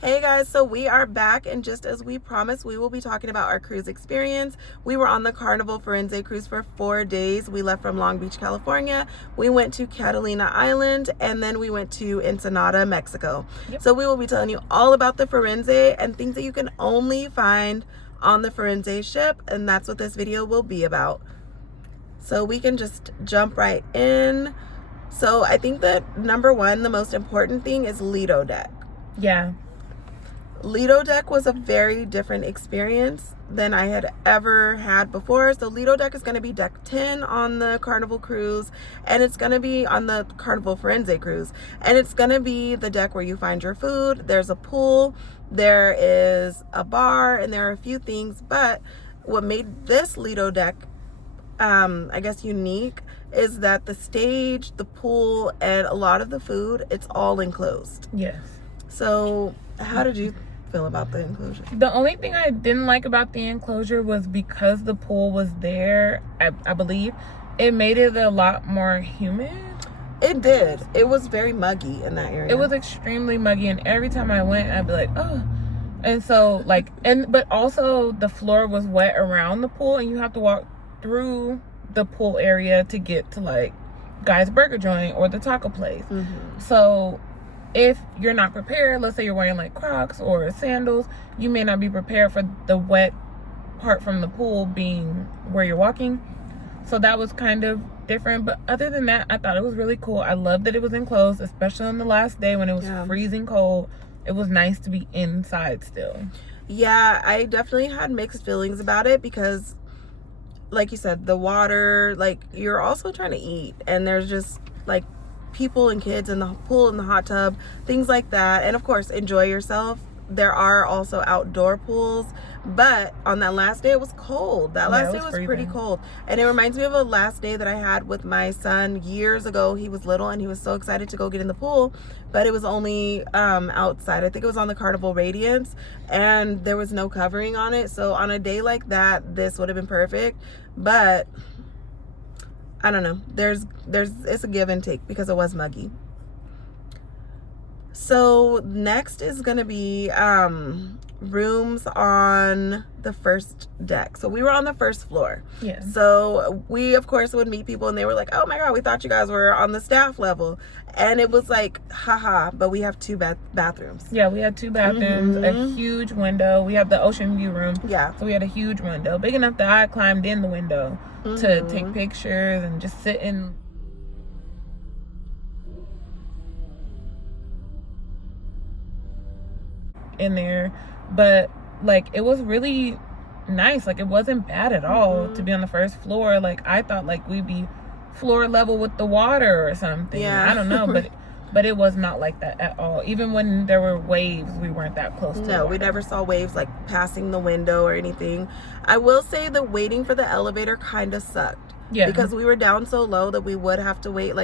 Hey guys, so we are back, and just as we promised, we will be talking about our cruise experience. We were on the Carnival Firenze cruise for 4 days. We left from Long Beach, California. We went to Catalina Island, and then we went to Ensenada, Mexico. Yep. So we will be telling you all about the Firenze and things that you can only find on the Firenze ship, and that's what this video will be about. So we can just jump right in. So I think that number one, the most important thing is Lido deck. Yeah. Lido deck was a very different experience than I had ever had before. So Lido deck is going to be deck 10 on the Carnival cruise, and it's going to be on the Carnival Firenze cruise, and it's going to be the deck where you find your food. There's a pool, there is a bar, and there are a few things. But what made this Lido deck I guess unique is that the stage, the pool, and a lot of the food, it's all enclosed. Yes. So how did you feel about the enclosure? The only thing I didn't like about the enclosure was because the pool was there, I believe, it made it a lot more humid. It did. It was very muggy in that area. It was extremely muggy, and every time I went, I'd be like, oh. And so, but also the floor was wet around the pool, and you have to walk through the pool area to get to Guy's Burger Joint or the taco place. Mm-hmm. So if you're not prepared, let's say you're wearing Crocs or sandals, you may not be prepared for the wet part from the pool being where you're walking. So that was kind of different. But other than that, I thought it was really cool. I loved that it was enclosed, especially on the last day when it was freezing cold. It was nice to be inside still. Yeah, I definitely had mixed feelings about it because, like you said, the water, you're also trying to eat, and there's just people and kids in the pool and the hot tub, things like that. And of course, enjoy yourself. There are also outdoor pools, but on that last day it was cold. That last day was pretty cold, and it reminds me of a last day that I had with my son years ago. He was little and he was so excited to go get in the pool, but it was only outside. I think it was on the Carnival Radiance, and there was no covering on it. So on a day like that, this would have been perfect, but I don't know. It's a give and take because it was muggy. So next is gonna be rooms on the first deck. So we were on the first floor. Yeah. So we of course would meet people, and they were like, "Oh my God, we thought you guys were on the staff level," and it was like, haha. But we have two bathrooms. Yeah, we had two bathrooms, a huge window. We have the ocean view room. Yeah. So we had a huge window, big enough that I climbed in the window to take pictures and just sit in. In there, but it was really nice. It wasn't bad at all to be on the first floor. I thought we'd be floor level with the water or something. Yeah. I don't know, but it was not like that at all. Even when there were waves, we weren't that close to the water. We never saw waves passing the window or anything. I will say the waiting for the elevator kind of sucked. Yeah. Because we were down so low that we would have to wait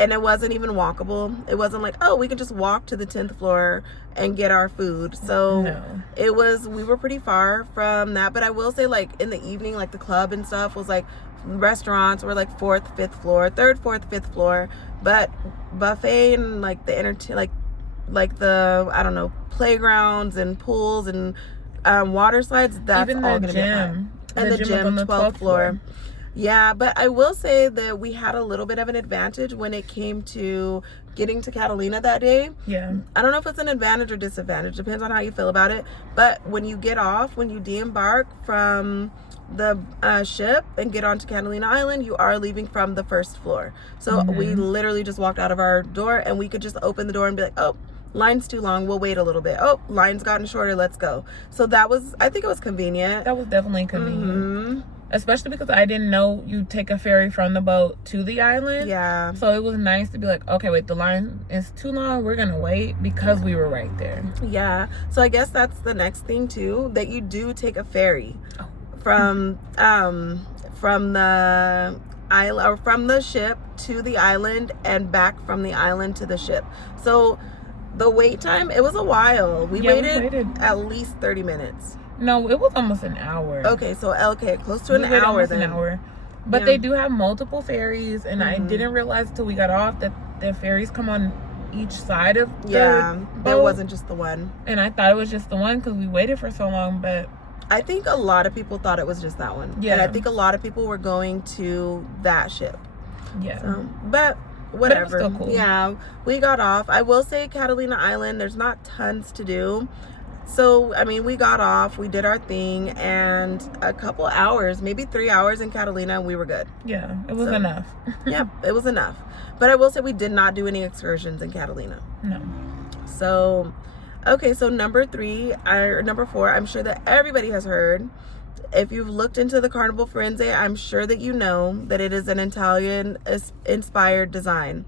and it wasn't even walkable. It wasn't we could just walk to the 10th floor and get our food. So we were pretty far from that. But I will say in the evening, the club and stuff was restaurants were 4th, 5th floor, 3rd, 4th, 5th floor. But buffet and the I don't know, playgrounds and pools and water slides, that's even all the gonna be gym. and the gym, 12th floor. Yeah, but I will say that we had a little bit of an advantage when it came to getting to Catalina that day. Yeah. I don't know if it's an advantage or disadvantage. Depends on how you feel about it. But when you get off, when you de-embark from the ship and get onto Catalina Island, you are leaving from the first floor. So we literally just walked out of our door, and we could just open the door and be like, oh, line's too long, we'll wait a little bit. Oh, line's gotten shorter, let's go. So I think it was convenient. That was definitely convenient. Especially because I didn't know you take a ferry from the boat to the island. Yeah. So it was nice to be okay, wait, the line is too long. We're going to wait because we were right there. Yeah. So I guess that's the next thing too, that you do take a ferry from the island or from the ship to the island and back from the island to the ship. So the wait time, it was a while. We waited at least 30 minutes. No, it was almost an hour. Okay, so close to an hour then. An hour. But they do have multiple ferries, and I didn't realize until we got off that the ferries come on each side of the it boat. wasn't just the one. And I thought it was just the one because we waited for so long, but I think a lot of people thought it was just that one. Yeah. And I think a lot of people were going to that ship. Yeah. So, but whatever. But it was still cool. Yeah, we got off. I will say Catalina Island, there's not tons to do. So, I mean, we got off, we did our thing, and a couple hours, maybe 3 hours in Catalina, and we were good. Yeah, it was enough. Yep, it was enough. But I will say we did not do any excursions in Catalina. No. So, okay, so number 4, I'm sure that everybody has heard. If you've looked into the Carnival Firenze, I'm sure that you know that it is an Italian-inspired design.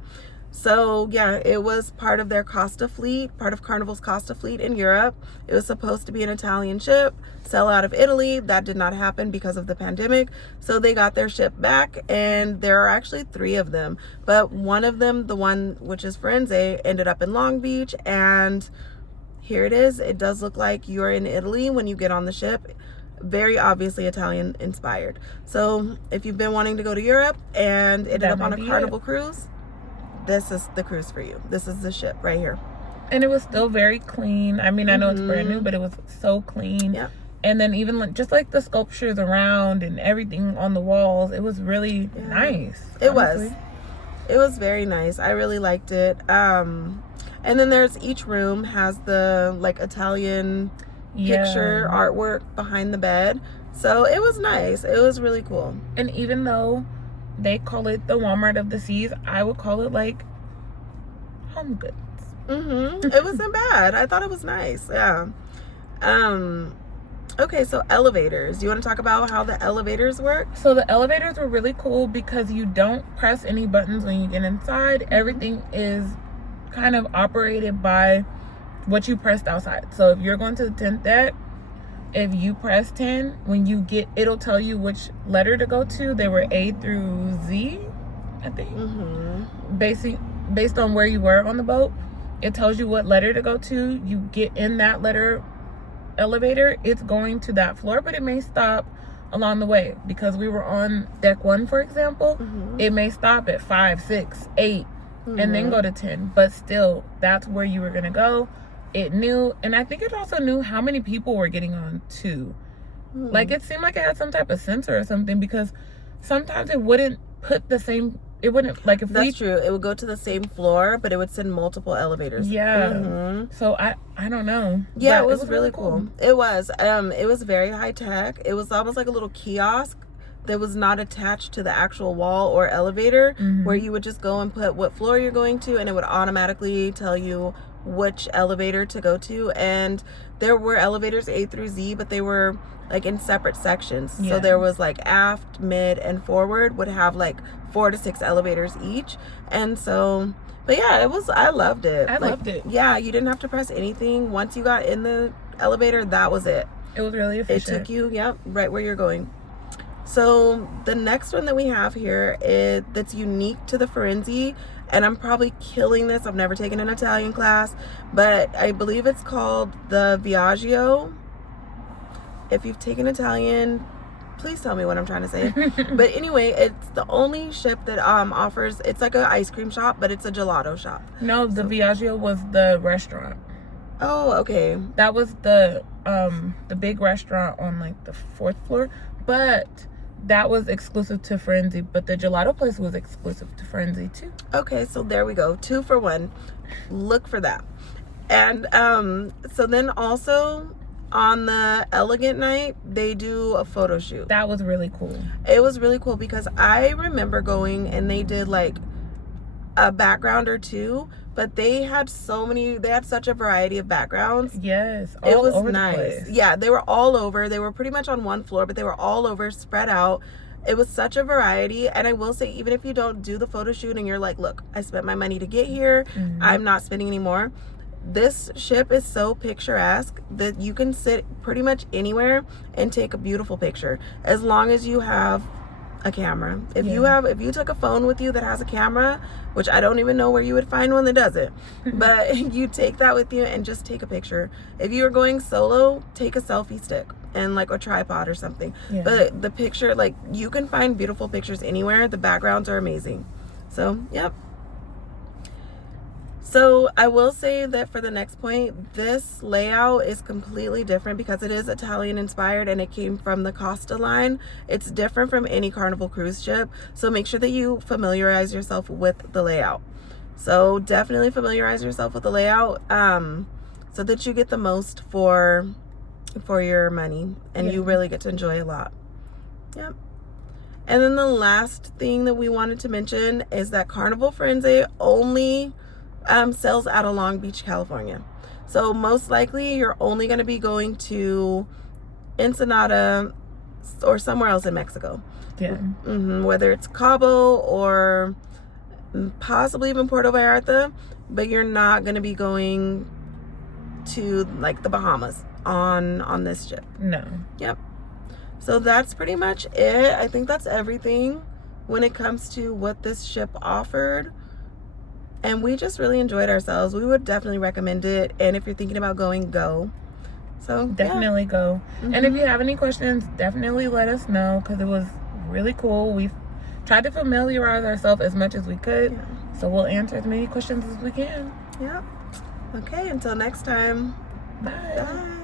So, yeah, it was part of their Costa fleet, part of Carnival's Costa fleet in Europe. It was supposed to be an Italian ship, sell out of Italy. That did not happen because of the pandemic. So they got their ship back, and there are actually 3 of them. But one of them, the one which is Firenze, ended up in Long Beach, and here it is. It does look like you're in Italy when you get on the ship. Very obviously Italian inspired. So if you've been wanting to go to Europe and ended up on a Carnival cruise, this is the cruise for you. This is the ship right here. And it was still very clean. I mean, I know it's brand new, but it was so clean. Yeah. And then even just like the sculptures around and everything on the walls, it was really nice. It was very nice. I really liked it. And then there's each room has the like Italian picture artwork behind the bed. So it was nice. It was really cool. And even though they call it the Walmart of the seas, I would call it like Home Goods. It wasn't bad. I thought it was nice. Yeah. Okay, so elevators. Do you want to talk about how the elevators work? So the elevators were really cool because you don't press any buttons when you get inside. Everything is kind of operated by what you pressed outside. So if you're going to the 10th deck, if you press 10, when you get, it'll tell you which letter to go to. They were A through Z, I think. Based on where you were on the boat, it tells you what letter to go to. You get in that letter elevator, it's going to that floor, but it may stop along the way. Because we were on deck 1, for example, it may stop at 5, 6, 8, and then go to 10. But still, that's where you were going to go. It knew, and I think it also knew how many people were getting on too. Like it seemed like it had some type of sensor or something, because sometimes it wouldn't put the same, it wouldn't, like if that's true, it would go to the same floor, but it would send multiple elevators. So I don't know. Yeah, it was really cool. It was very high tech. It was almost like a little kiosk that was not attached to the actual wall or elevator, where you would just go and put what floor you're going to, and it would automatically tell you which elevator to go to. And there were elevators A through Z, but they were like in separate sections. So there was like aft, mid, and forward would have like 4 to 6 elevators each. And so, but yeah, I loved it. I loved it. Yeah, you didn't have to press anything. Once you got in the elevator, that was it. It was really efficient. It took you, right where you're going. So the next one that we have here is that's unique to the Firenze, and I'm probably killing this. I've never taken an Italian class, but I believe it's called the Viaggio. If you've taken Italian, please tell me what I'm trying to say. But anyway, it's the only ship that offers, it's like an ice cream shop, but it's a gelato shop. No, the Viaggio was the restaurant. Oh, okay. That was the big restaurant on like the 4th floor, but that was exclusive to Firenze. But the gelato place was exclusive to Firenze too. Okay, so there we go, 2 for 1. Look for that. And so then also on the elegant night, they do a photo shoot. That was really cool. It was really cool because I remember going and they did like a background or 2, but they had such a variety of backgrounds. Yes, it was nice. Yeah, they were all over. They were pretty much on one floor, but they were all over, spread out. It was such a variety. And I will say, even if you don't do the photo shoot and you're like, look, I spent my money to get here, I'm not spending any more, this ship is so picturesque that you can sit pretty much anywhere and take a beautiful picture, as long as you have a camera. If you took a phone with you that has a camera, which I don't even know where you would find one that does it, but you take that with you and just take a picture. If you are going solo, take a selfie stick and like a tripod or something. But the picture, like, you can find beautiful pictures anywhere. The backgrounds are amazing. So yep. So I will say that for the next point, this layout is completely different because it is Italian inspired and it came from the Costa line. It's different from any Carnival cruise ship. So make sure that you familiarize yourself with the layout. So definitely familiarize yourself with the layout so that you get the most for your money and you really get to enjoy a lot. Yep. And then the last thing that we wanted to mention is that Carnival Firenze only sails out of Long Beach, California. So most likely you're only going to be going to Ensenada or somewhere else in Mexico. Yeah. Whether it's Cabo or possibly even Puerto Vallarta, but you're not going to be going to like the Bahamas on this ship. No. Yep. So that's pretty much it. I think that's everything when it comes to what this ship offered. And we just really enjoyed ourselves. We would definitely recommend it. And if you're thinking about going, go. So definitely go. And if you have any questions, definitely let us know because it was really cool. We've tried to familiarize ourselves as much as we could. Yeah. So we'll answer as many questions as we can. Yep. Okay, until next time. Bye. Bye.